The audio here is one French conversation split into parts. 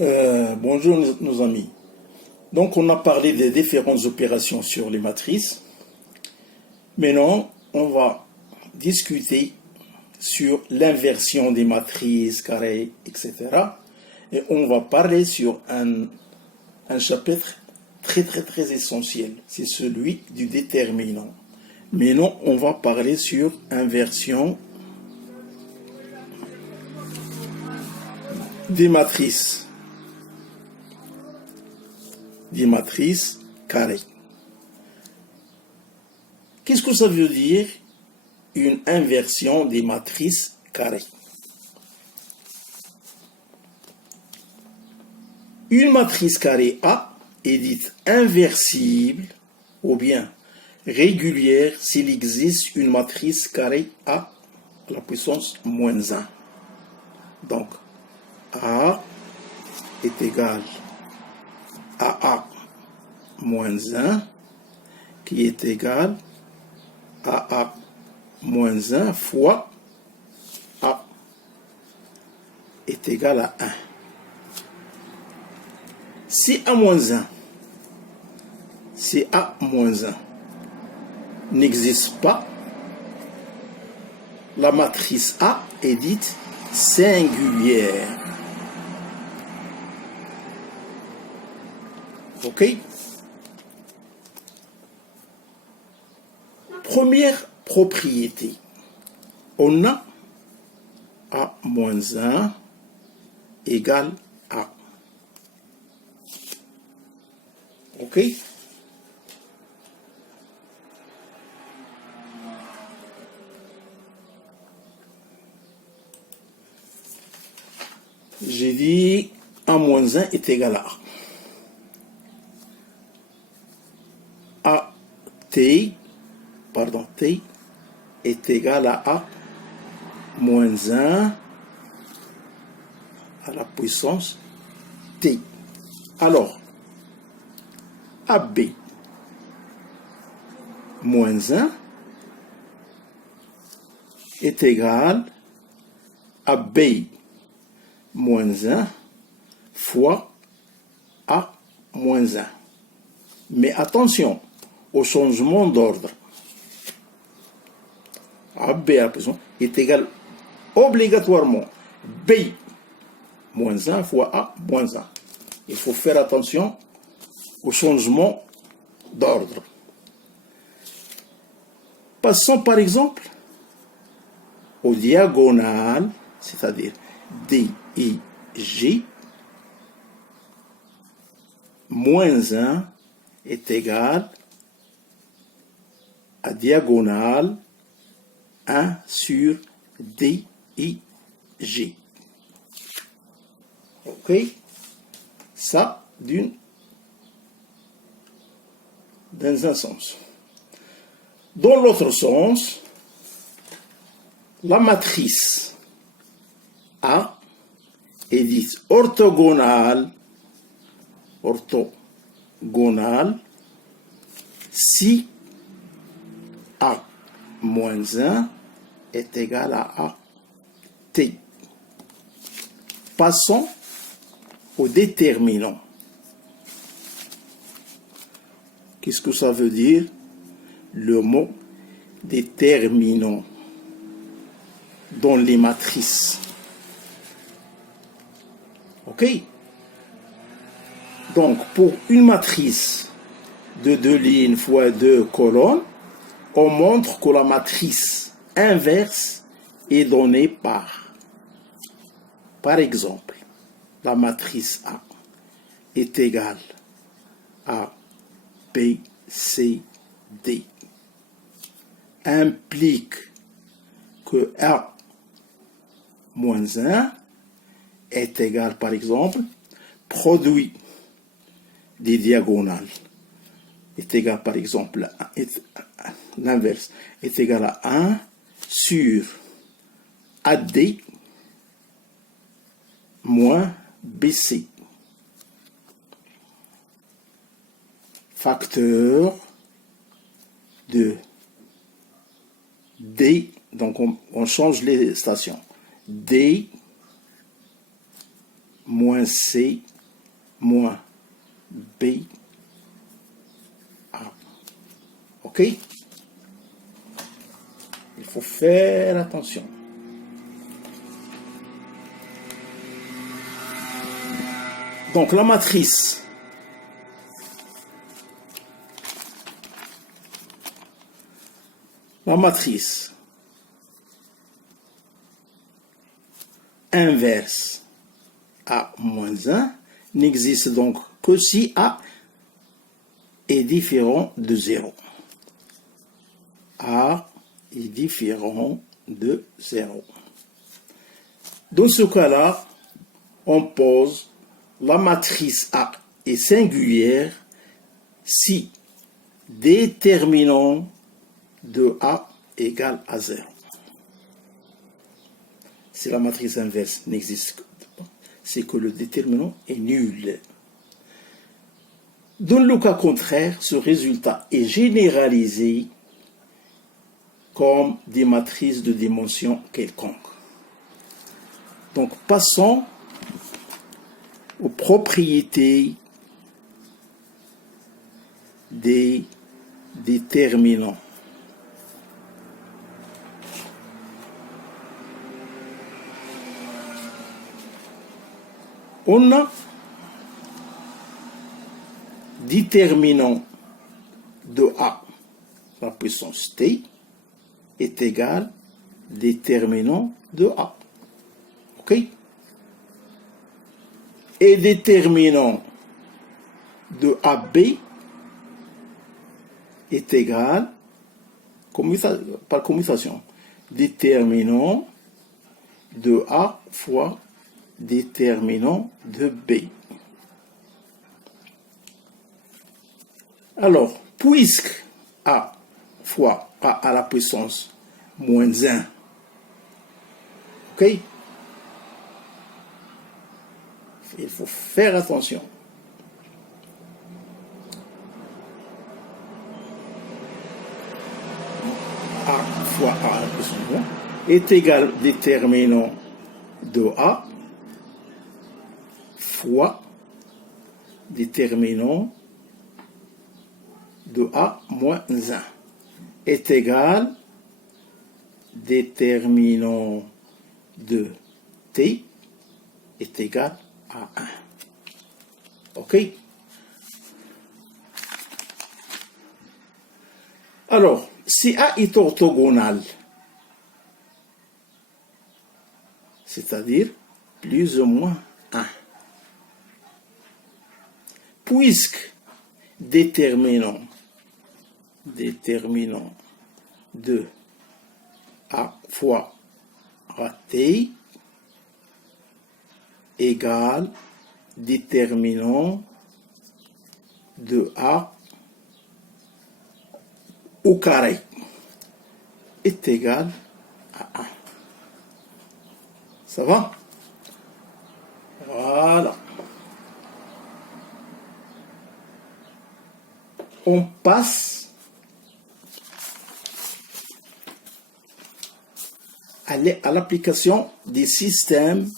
Bonjour nos amis. Donc on a parlé des différentes opérations sur les matrices. Maintenant, on va discuter sur l'inversion des matrices, carrés, etc. Et on va parler sur un chapitre très essentiel. C'est celui du déterminant. Maintenant, on va parler sur inversion des matrices. Des matrices carrées. Qu'est-ce que ça veut dire une inversion des matrices carrées? Une matrice carrée A est dite inversible ou bien régulière s'il existe une matrice carrée A à la puissance moins 1. Donc, A est égal à A moins 1 qui est égal à A moins 1 fois A est égal à 1. Si A moins 1, si A moins 1 n'existe pas, la matrice A est dite singulière. Ok? Première propriété. On a A moins 1 égale A. Ok? J'ai dit A moins 1 est égal à A. T est égal à A moins 1 à la puissance T. Alors, AB moins 1 est égal à B moins 1 fois A moins 1. Mais attention au changement d'ordre. AB à la puissance est égal obligatoirement B moins 1 fois A moins 1. Il faut faire attention au changement d'ordre. Passons par exemple aux diagonales, c'est-à-dire D, I, G. Moins 1 est égal à diagonale 1 sur D, I, G. Ok? Ça, dans un sens. Dans l'autre sens, la matrice A est dite orthogonale si A moins 1 est égal à A T. Passons au déterminant. Qu'est-ce que ça veut dire le mot déterminant dans les matrices? Ok? Donc, pour une matrice de 2 lignes fois 2 colonnes, on montre que la matrice inverse est donnée par exemple, la matrice A est égale à B, C, D. Implique que A moins 1 est égal, par exemple, produit des diagonales est égal, par exemple, l'inverse est égal à 1 sur AD moins BC. Facteur de D, donc on change les stations. D moins C moins B A. Ok? Il faut faire attention. Donc la matrice inverse A moins 1 n'existe donc que si A est différent de 0. A est différent de 0. Dans ce cas-là, on pose la matrice A est singulière si déterminant de A égale à 0. Si la matrice inverse n'existe pas, c'est que le déterminant est nul. Dans le cas contraire, ce résultat est généralisé comme des matrices de dimension quelconque. Donc, passons aux propriétés des déterminants. On a déterminant de A, la puissance T, est égal déterminant de A. OK? Et déterminant de AB est égal, par commutation, déterminant de A fois déterminant de B. Alors, puisque A fois A à la puissance moins 1, ok? Il faut faire attention. A fois A à la puissance 1 est égal déterminant de A fois déterminant de A moins 1 est égal déterminant de T est égal à 1. OK? Alors, si A est orthogonal, c'est-à-dire plus ou moins 1, puisque déterminant de A fois T égale déterminant de A au carré est égal à 1. Ça va? Voilà. On passe à l'application des systèmes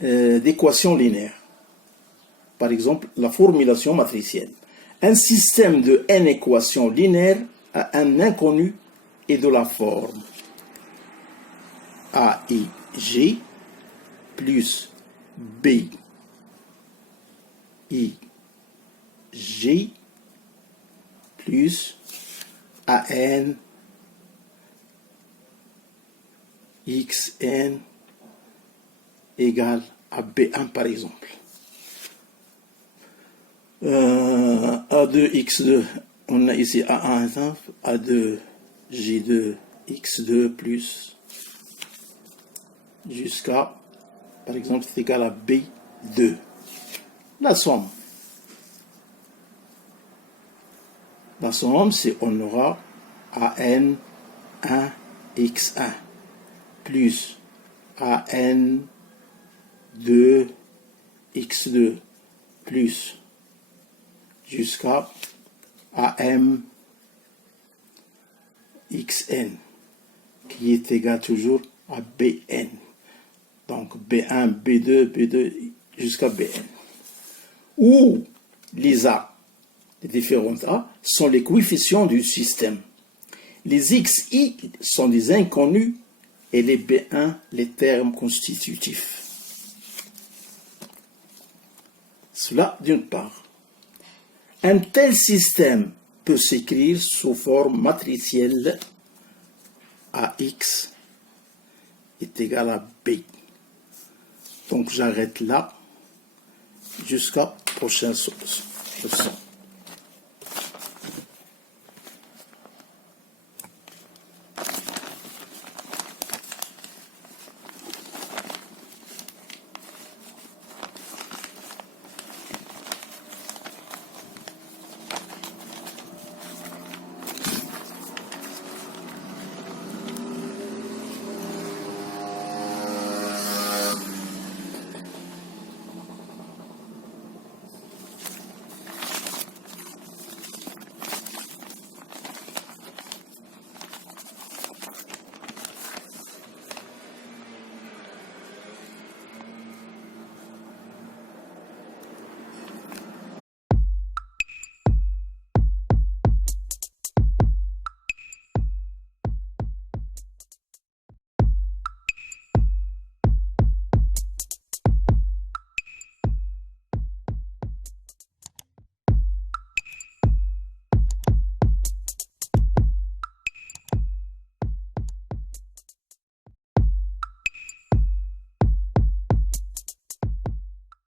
d'équations linéaires. Par exemple, la formulation matricielle. Un système de n équations linéaires a un inconnu et de la forme A et G plus B et G plus AN XN égale à B1 par exemple. A2 X2, on a ici A1, A2 G2 X2 plus jusqu'à, par exemple, c'est égal à B2. La somme, c'est on aura AN1 X1 plus AN2 X2 plus jusqu'à AM XN qui est égal toujours à BN. Donc B1, B2, B2 jusqu'à BN. où les A, les différents A, sont les coefficients du système. Les xi sont des inconnus et les B1, les termes constitutifs. Cela d'une part. Un tel système peut s'écrire sous forme matricielle AX est égal à B. Donc j'arrête là jusqu'à prochaine leçon.